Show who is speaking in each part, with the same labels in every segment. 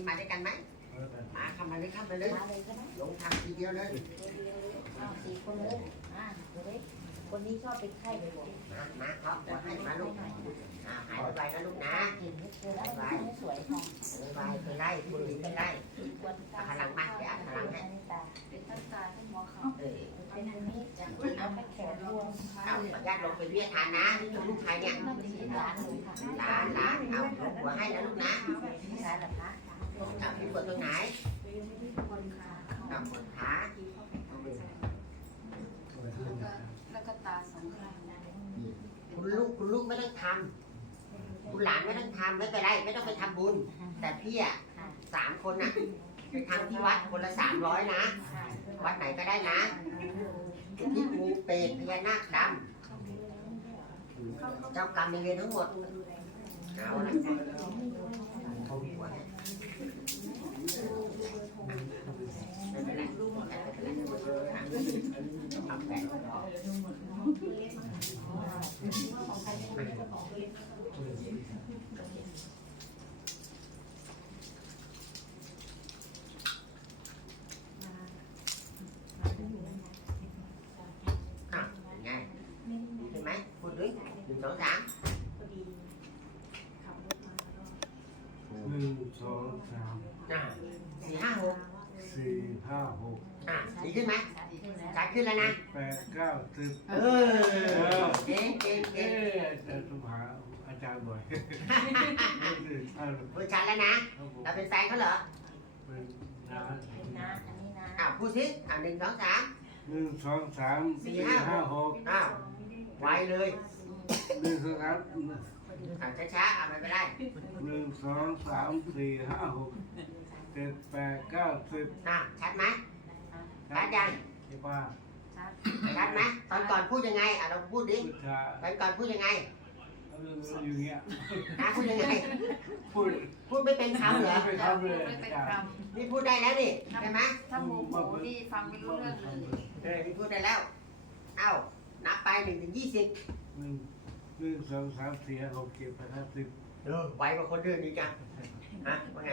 Speaker 1: นี่มาด้วยกันไหม
Speaker 2: เออ
Speaker 1: มาเข้ามาเลยเข้ามาเลย
Speaker 3: มาเลยก็ได้
Speaker 1: ลงทางทีเดียวเลย
Speaker 3: เดียวเดียวเลยอ้าวสี่คนเลยอ่าตัวเล็กคนนี้ชอบเป็นไข้บ่อย
Speaker 1: มามาครับ
Speaker 3: ๆ
Speaker 1: เดี๋ยวให้มาลูกอ่าหายไปๆนะลูกนะ
Speaker 3: เก่งเจอแล้วไม่สวยค่ะ
Speaker 1: ไปไปไล่คุณหญิงไปไล่
Speaker 3: วันตาตา
Speaker 4: เป็นท่านตาท่านหมอเขา
Speaker 1: เออ
Speaker 3: เป็นคนนี้จะเอาไปแขนรวม
Speaker 1: เอาขออนุญาตลงไปเรียกทานนะนี่คือลูกใครเนี่ย
Speaker 3: นั่นเป็นร้านเลยค่ะ
Speaker 1: หลานหลานเอาลูกหัวให้นะลูกนะ
Speaker 3: ร้านหรอคะ
Speaker 1: จับที่ปวดตรงไหน
Speaker 4: คนขา
Speaker 1: จับปวดขา
Speaker 4: แล้วก็ตาสองข้าง
Speaker 1: คุณลูกคุณลูกไม่ต้องทำคุณหลานไม่ต้องทำไม่เป็นไร ไม่ต้องไปทำบุญ แต่พี่อะสามคนอะไปทำที่วัดคนละสามร้อยนะ วัดไหนก็ได้นะที่งูเป็ดพญานาคดำเจ้ากรรมในเวรทั้งหมดเอาละเขาหัวให้ไม่เป็นไรไม่เป็นไรทำแผนอะยังไงดีขึ้นไหมพูด ด้วยหนึ่งสองสาม
Speaker 2: หนึ่งสองสาม
Speaker 1: อะสี่ห้าหก
Speaker 2: สี่ห้าหก
Speaker 1: อะดีขึ้นไหมชัดขึ้นแล้วนะ
Speaker 2: แปดเก้าสิบ
Speaker 1: เออเก่งเก่งเก่
Speaker 2: เอ๊
Speaker 1: งะ
Speaker 2: จะต้องหาอาจารย์บ่อยเอา
Speaker 1: พูดชัดแล้วนะ
Speaker 2: ครับผม
Speaker 1: เราเป็นแฟนเขาเหรอ
Speaker 2: เป็นนะ
Speaker 3: นะอันนี้นะ
Speaker 1: อ้าวพูดสิอะหนึ่งสองสาม
Speaker 2: หนึ่งสองสามสี่ห้าหก
Speaker 1: อ้าวไวเลย
Speaker 2: หนึ่งสองสาม
Speaker 1: อะช้าๆอะไม่เป็นไร
Speaker 2: หนึ่งสองสามสี่ห้าหกเจ็ดแปดเก้าสิบ
Speaker 1: อะชัดไหมชัดยัง
Speaker 2: ที่ว่า
Speaker 4: ชัด
Speaker 1: ชัดไหมตอนก่อนพูดยังไงอะเราพูดดิ
Speaker 2: พุทธะ
Speaker 1: ตอนก่อนพูดยังไง
Speaker 2: อยู่เงี้ย
Speaker 1: นะพูดยังไง
Speaker 2: พูด
Speaker 1: พูดไม่เป็นคำเหรอ
Speaker 2: ไม่
Speaker 4: แล้ว
Speaker 2: ทำ
Speaker 4: พู
Speaker 2: เล
Speaker 4: ด
Speaker 2: ย
Speaker 4: ไม่เป็น
Speaker 2: จ้ะ
Speaker 4: ค
Speaker 1: นี่พูดได้แล้วนี่ใช่ไหมำ
Speaker 4: ถ้าโมโหนี่ฟังไม่รู้เรื่องเลย
Speaker 1: เออนี่พูดได้แล้ว เอ้านับไปหนึ่งถึงยี่สิบ
Speaker 2: หนึ่ง หนึ่งสองสามสี่ห้าหกเจ็ดแปดเก้าสิบ
Speaker 1: เออไวกว่าคนอื่นอีกอะฮะว่าไง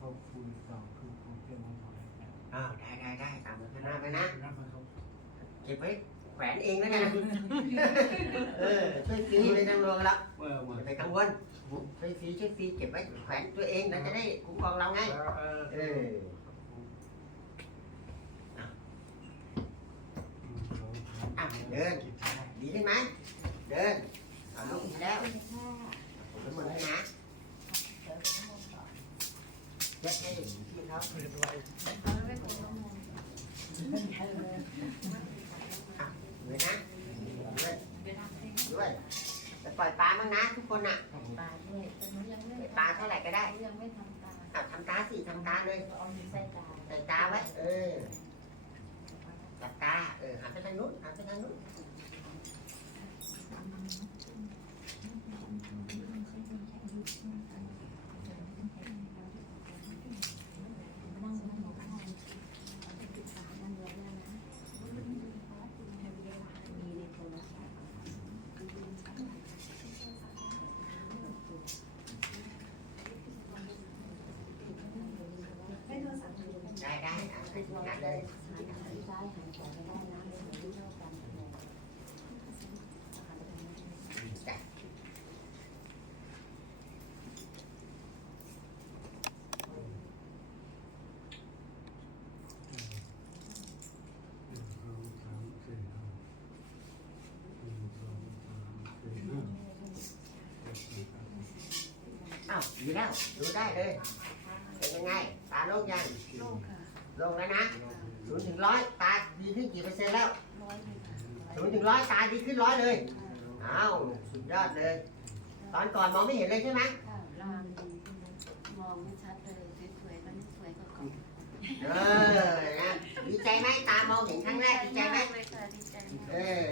Speaker 2: ขอบคุณสองคือคุณเพื่อนมาถอย
Speaker 1: อ้าวได้ได้ได้ตามนั้นนะไปนะ
Speaker 2: นะครับ
Speaker 1: เก็บไว้แขวนเองแล้วกันเออช่วยฟรีเลยทางโรงรับ
Speaker 2: เมื่อ
Speaker 1: อ
Speaker 2: มา
Speaker 1: ย่าไปกังวลช่วยฟรีช่วยฟรีเก็บไว้แขวนตัวเองเราจะได้คุ้มครองเราไง
Speaker 2: เออ
Speaker 1: เอออะเดินดีขึ้นไหม เดินเอาลงอีกแล้ว
Speaker 3: เป็นค่า
Speaker 1: ผมเป็นคนให้นะ
Speaker 3: เดี๋ยวทั้งหมดก่อน
Speaker 1: เย็ดให้พี่เขา
Speaker 4: เอาไม่เป็นคนละมุม
Speaker 1: อะด้วยนะด้วย
Speaker 4: เดี๋ยวทำให้
Speaker 1: ด้วยจะปล่อยปลาบ้างนะทุกคนอะ
Speaker 3: ปลาด้วยแต่หนูยังไม่
Speaker 1: ปลาเท่าไหร่ก็ได้
Speaker 3: หนูยังไม่ทำตา
Speaker 1: อะทำตาสิทำตาเลย
Speaker 3: เอาใส่ตา
Speaker 1: ใส่ตาไว้เออหลับตาเออหันไปทางนู้นหันไปทางนู้น
Speaker 3: นั่งนั่งหนูเข้าศึกษานั่งเรียนนะมีในโทรศัพท์
Speaker 1: ได้ อ้า
Speaker 3: วาก็ได้นะเดี๋ยวหนูเท่ากัน
Speaker 1: จ้ะ
Speaker 2: หนึ่งสอามสี่ห้าหนึ่งสองสามสี่ห้า
Speaker 1: อ้าวดีแล้วดูได้เลย เป็นยังไงตาโล่งยัง
Speaker 4: โล่งค่ะ
Speaker 1: ลงแล้วนะศูนย์ถึงร้อยตาดีขึ้นกี่เปอร์เซ็นต์แล้ว
Speaker 4: ร้อยเลยค่ะ
Speaker 1: ศูนย์ถึงร้อยตาดีขึ้นร้อยเลยอ้าวสุดยอดเลย ตอนก่อนมองไม่เห็นเลยใช่ไหม
Speaker 4: ค่ะร่างดีขึ้นนะมองไม่ชัดเลยสวยๆมันสวยกว่าก่อน
Speaker 1: เออนะดีใจไหมตามองเห็นครั้งแรกดีใจไหม
Speaker 4: เลยค่ะดีใจ
Speaker 1: เออ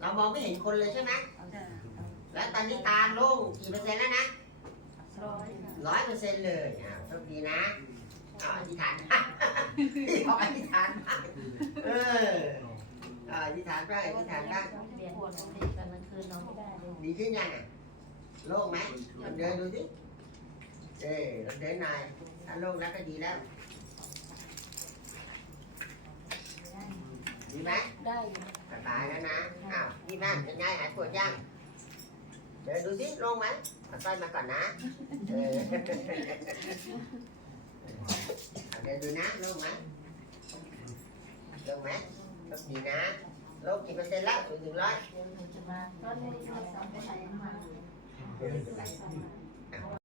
Speaker 1: เรามองไม่เห็นคนเลยใช่ไหม
Speaker 4: จ้ะ
Speaker 1: แล้วตอนนี้ตาโล่งกี่เปอร์เซ็นต์แล้วนะ
Speaker 4: ร้อยค่ะ
Speaker 1: ร้อยเปอร์เซ็นต์เลยอ่าโชคดีนะเอาอธิษฐาน พี่บอกอธิษฐานเอออาอธิษฐานได้อธิษฐานได้
Speaker 3: เปลี่ยนปวดตีกันกลางคืนน้อนไม่ได้เลย
Speaker 1: ดีขึ้นยังอะโล่งไหมลองเดินดูสิเออเราเดินหน่อยถ้าโล่งแล้วก็ดีแล้วดีไหม
Speaker 3: ได้อยู่
Speaker 1: สบายแล้วนะอ้าวดีมากเป็นไงหายปวดยังเดี๋ยวดูสิลงไหมเอาสร้อยมาก่อนนะเออ เดี๋ยวดูนะลงไหมลงไหมลงดีนะลงกี่เปอร์เซ็นต์แล้วถึงหนึ่งร้อย
Speaker 3: ตอนนี้เราสอนไปไหนมา